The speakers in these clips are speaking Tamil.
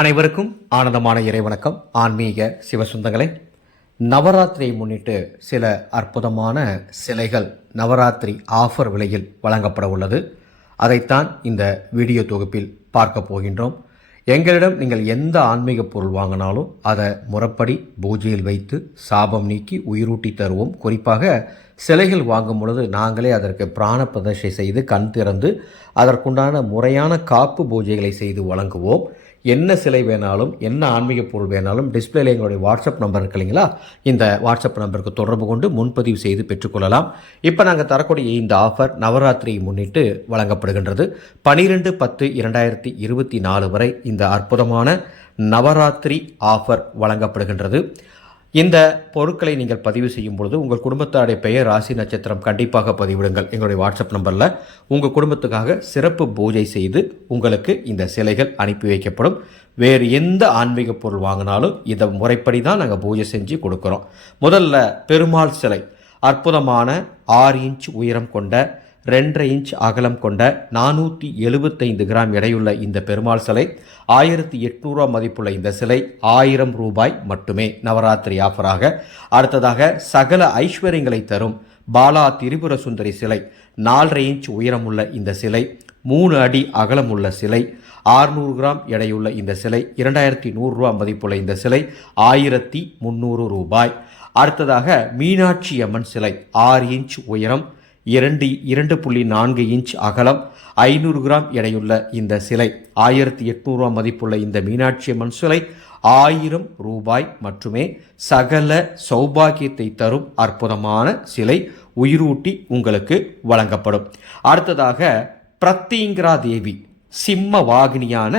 அனைவருக்கும் ஆனந்தமான இறைவணக்கம். ஆன்மீக சிவசுந்தங்களே நவராத்திரியை முன்னிட்டு சில அற்புதமான சிலைகள் நவராத்திரி ஆஃபர் விலையில் வழங்கப்பட உள்ளது. அதைத்தான் இந்த வீடியோ தொகுப்பில் பார்க்க போகின்றோம். எங்களிடம் நீங்கள் எந்த ஆன்மீக பொருள் வாங்கினாலும் அதை முறப்படி பூஜையில் வைத்து சாபம் நீக்கி உயிரூட்டி தருவோம். குறிப்பாக சிலைகள் வாங்கும் பொழுது நாங்களே அதற்கு பிராண பிரதிஷ்டை செய்து கண் திறந்து அதற்குண்டான முறையான காப்பு பூஜைகளை செய்து வழங்குவோம். என்ன சிலை வேணாலும் என்ன ஆன்மீக பொருள் வேணாலும் டிஸ்பிளேல எங்களுடைய வாட்ஸ்அப் நம்பர் இருக்கு இல்லைங்களா? இந்த வாட்ஸ்அப் நம்பருக்கு தொடர்பு கொண்டு முன்பதிவு செய்து பெற்றுக்கொள்ளலாம். இப்போ நாங்கள் தரக்கூடிய இந்த ஆஃபர் நவராத்திரியை முன்னிட்டு வழங்கப்படுகின்றது. பனிரெண்டு பத்து இரண்டாயிரத்தி இருபத்தி நாலு வரை இந்த அற்புதமான நவராத்திரி ஆஃபர் வழங்கப்படுகின்றது. இந்த பொருட்களை நீங்கள் பதிவு செய்யும் பொழுது உங்கள் குடும்பத்தாருடைய பெயர் ராசி நட்சத்திரம் கண்டிப்பாக பதிவிடுங்கள். எங்களுடைய வாட்ஸ்அப் நம்பரில் உங்கள் குடும்பத்துக்காக சிறப்பு பூஜை செய்து உங்களுக்கு இந்த சிலைகள் அனுப்பி வைக்கப்படும். வேறு எந்த ஆன்மீக பொருள் வாங்கினாலும் இதை முறைப்படி தான் நாங்கள் பூஜை செஞ்சு கொடுக்குறோம். முதல்ல பெருமாள் சிலை அற்புதமான ஆறு இன்ச் உயரம் கொண்ட ரெண்டரை இன்ச் அகலம் கொண்ட நானூற்றி எழுபத்தைந்து கிராம் எடையுள்ள இந்த பெருமாள் சிலை ஆயிரத்தி எட்நூறுவா மதிப்புள்ள இந்த சிலை ஆயிரம் ரூபாய் மட்டுமே நவராத்திரி ஆஃபராக. அடுத்ததாக சகல ஐஸ்வர்யங்களை தரும் பாலா திரிபுர சுந்தரி சிலை நாலரை இன்ச் உயரமுள்ள இந்த சிலை மூணு அடி அகலமுள்ள சிலை ஆறுநூறு கிராம் எடையுள்ள இந்த சிலை இரண்டாயிரத்தி நூறுரூவா மதிப்புள்ள இந்த சிலை ஆயிரத்தி முந்நூறு ரூபாய். அடுத்ததாக மீனாட்சி அம்மன் சிலை ஆறு இன்ச் உயரம் இரண்டு இரண்டு புள்ளி நான்கு இன்ச் அகலம் ஐநூறு கிராம் எடையுள்ள இந்த சிலை ஆயிரத்தி எட்நூறுவா மதிப்புள்ள இந்த மீனாட்சி அம்மன் சிலை ஆயிரம் ரூபாய் மட்டுமே சகல சௌபாகியத்தை தரும் அற்புதமான சிலை உயிரூட்டி உங்களுக்கு வழங்கப்படும். அடுத்ததாக பிரத்தீங்கிரா தேவி சிம்ம வாகினியான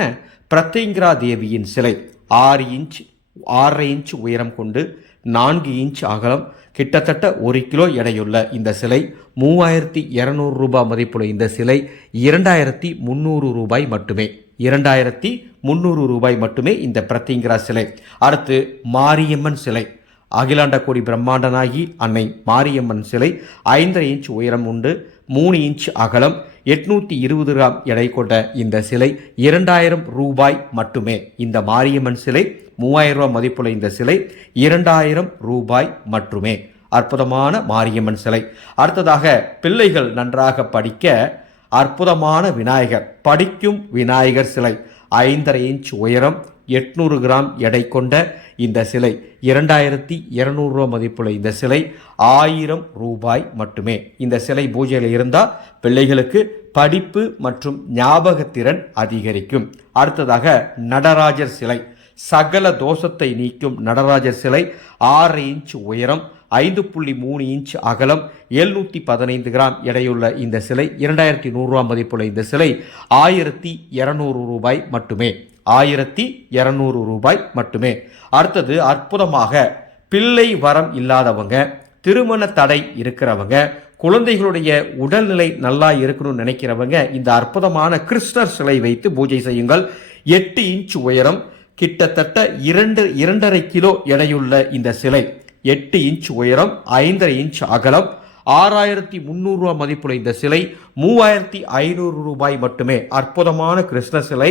பிரத்திங்கிரா தேவியின் சிலை ஆறு இன்ச் ஆறரை இன்ச் உயரம் கொண்டு நான்கு இன்ச் அகலம் கிட்டத்தட்ட ஒரு கிலோ எடையுள்ள இந்த சிலை மூவாயிரத்தி இரநூறு ரூபாய் மதிப்புள்ள இந்த சிலை இரண்டாயிரத்தி முந்நூறு ரூபாய் மட்டுமே. இரண்டாயிரத்தி முந்நூறு ரூபாய் மட்டுமே இந்த பிரத்திங்கிரா சிலை. அடுத்து மாரியம்மன் சிலை. அகிலாண்ட கோடி பிரம்மாண்டனாகி அன்னை மாரியம்மன் சிலை ஐந்தரை இன்ச் உயரம் உண்டு மூணு இன்ச் அகலம் எட்நூற்றி இருபது கிராம் எடை கொண்ட இந்த சிலை இரண்டாயிரம் ரூபாய் மட்டுமே. இந்த மாரியம்மன் சிலை மூவாயிரம் ரூபாய் மதிப்புள்ள இந்த சிலை இரண்டாயிரம் ரூபாய் மட்டுமே. அற்புதமான மாரியம்மன் சிலை. அடுத்ததாக பிள்ளைகள் நன்றாக படிக்க அற்புதமான விநாயகர். படிக்கும் விநாயகர் சிலை. ஐந்தரை இன்ச் உயரம் எட்நூறு கிராம் எடை கொண்ட இந்த சிலை. இரண்டாயிரத்தி இரநூறுவா மதிப்புள்ள இந்த சிலை ஆயிரம் ரூபாய் மட்டுமே. இந்த சிலை பூஜையில் இருந்தால் பிள்ளைகளுக்கு படிப்பு மற்றும் ஞாபகத்திறன் அதிகரிக்கும். அடுத்ததாக நடராஜர் சிலை. சகல தோஷத்தை நீக்கும் நடராஜர் சிலை ஆறு இன்ச் உயரம் ஐந்து புள்ளி மூணு இன்ச் அகலம் எழுநூற்றி பதினைந்து கிராம் எடையுள்ள இந்த சிலை இரண்டாயிரத்தி நூறுரூவா மதிப்புள்ள இந்த சிலை ஆயிரத்தி இரநூறு ரூபாய் மட்டுமே. ஆயிரத்தி இரநூறு ரூபாய் மட்டுமே. அடுத்தது அற்புதமாக பிள்ளை வரம் இல்லாதவங்க திருமண தடை இருக்கிறவங்க குழந்தைகளுடைய உடல்நிலை நல்லா இருக்கணும்னு நினைக்கிறவங்க இந்த அற்புதமான கிருஷ்ணர் சிலை வைத்து பூஜை செய்யுங்கள். எட்டு இன்ச் உயரம் கிட்டத்தட்ட இரண்டு இரண்டரை கிலோ எடையுள்ள இந்த சிலை எட்டு இன்ச் உயரம் ஐந்தரை இன்ச் அகலம் ஆறாயிரத்தி முந்நூறுரூவா மதிப்புள்ள இந்த சிலை மூவாயிரத்தி ஐநூறு ரூபாய் மட்டுமே அற்புதமான கிருஷ்ண சிலை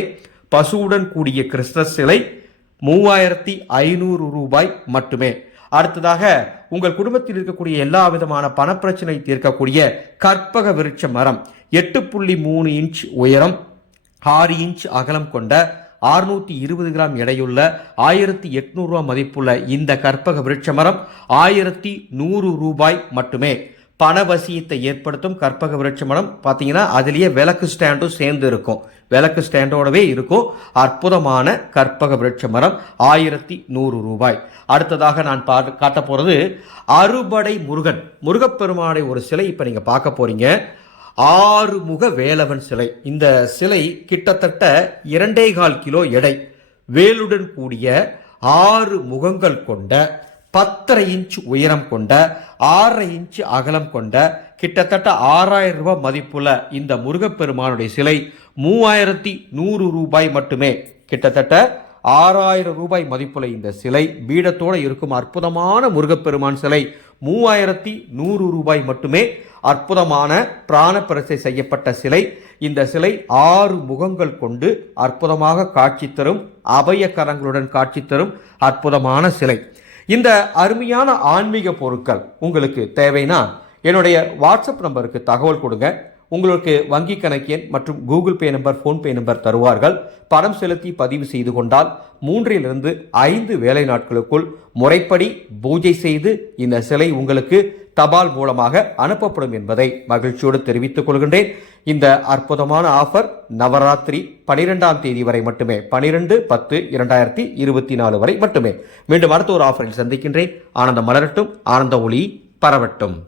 பசுவுடன் கூடிய கிருஷ்ண சிலை மூவாயிரத்தி ஐநூறு ரூபாய் மட்டுமே. அடுத்ததாக உங்கள் குடும்பத்தில் இருக்கக்கூடிய எல்லா விதமான பணப்பிரச்சனை தீர்க்கக்கூடிய கற்பக விருட்ச மரம் எட்டு புள்ளி மூணு இன்ச் உயரம் ஆறு இன்ச் அகலம் கொண்ட ஆறுநூற்றி இருபது கிராம் எடையுள்ள ஆயிரத்தி எட்நூறுரூவா மதிப்புள்ள இந்த கற்பக விருட்ச மரம் ஆயிரத்தி நூறு ரூபாய் மட்டுமே. பணவசியத்தை ஏற்படுத்தும் கற்பக விருட்ச மரம் பார்த்தீங்கன்னா அதுலேயே விளக்கு ஸ்டாண்டும் சேர்ந்து இருக்கும். விளக்கு ஸ்டாண்டோடவே இருக்கும். அற்புதமான கற்பக விருட்ச மரம் ஆயிரத்தி நூறு ரூபாய். அடுத்ததாக நான் பா காட்ட போகிறது அறுபடை முருகன். முருகப்பெருமானை ஒரு சிலை இப்போ நீங்கள் பார்க்க போகிறீங்க ஆறுமுக வேலவன் சிலை. இந்த சிலை கிட்டத்தட்ட இரண்டே கால் கிலோ எடை. வேலுடன் கூடிய ஆறு முகங்கள் கொண்ட பத்தரை இன்ச் உயரம் கொண்ட ஆறரை இன்ச் அகலம் கொண்ட கிட்டத்தட்ட ஆறாயிரம் ரூபாய் மதிப்புள்ள இந்த முருகப்பெருமானுடைய சிலை மூவாயிரத்தி நூறு ரூபாய் மட்டுமே. கிட்டத்தட்ட ஆறாயிரம் ரூபாய் மதிப்புள்ள இந்த சிலை பீடத்தோடு இருக்கும் அற்புதமான முருகப்பெருமான் சிலை மூவாயிரத்தி நூறு ரூபாய் மட்டுமே அற்புதமான பிராண பிரசை செய்யப்பட்ட சிலை. இந்த சிலை ஆறு முகங்கள் கொண்டு அற்புதமாக காட்சி தரும் அபய கரங்களுடன் காட்சி தரும் அற்புதமான சிலை. இந்த அருமையான ஆன்மீக பொருட்கள் உங்களுக்கு தேவைன்னா என்னுடைய வாட்ஸ்அப் நம்பருக்கு தகவல் கொடுங்க. உங்களுக்கு வங்கி கணக்கு எண் மற்றும் Google pay number PhonePe number தருவார்கள். பணம் செலுத்தி பதிவு செய்து கொண்டால் மூன்றிலிருந்து ஐந்து வேலை நாட்களுக்குள் முறைப்படி பூஜை செய்து இந்த சிலை உங்களுக்கு தபால் மூலமாக அனுப்பப்படும் என்பதை மகிழ்ச்சியோடு தெரிவித்துக் கொள்கின்றேன். இந்த அற்புதமான ஆஃபர் நவராத்திரி பனிரெண்டாம் தேதி வரை மட்டுமே பனிரெண்டு பத்து இரண்டாயிரத்தி இருபத்தி நாலு வரை மட்டுமே. மீண்டும் அடுத்த ஒரு ஆஃபரில் சந்திக்கின்றேன். ஆனந்தம் மலரட்டும் ஆனந்த ஒளி பரவட்டும்.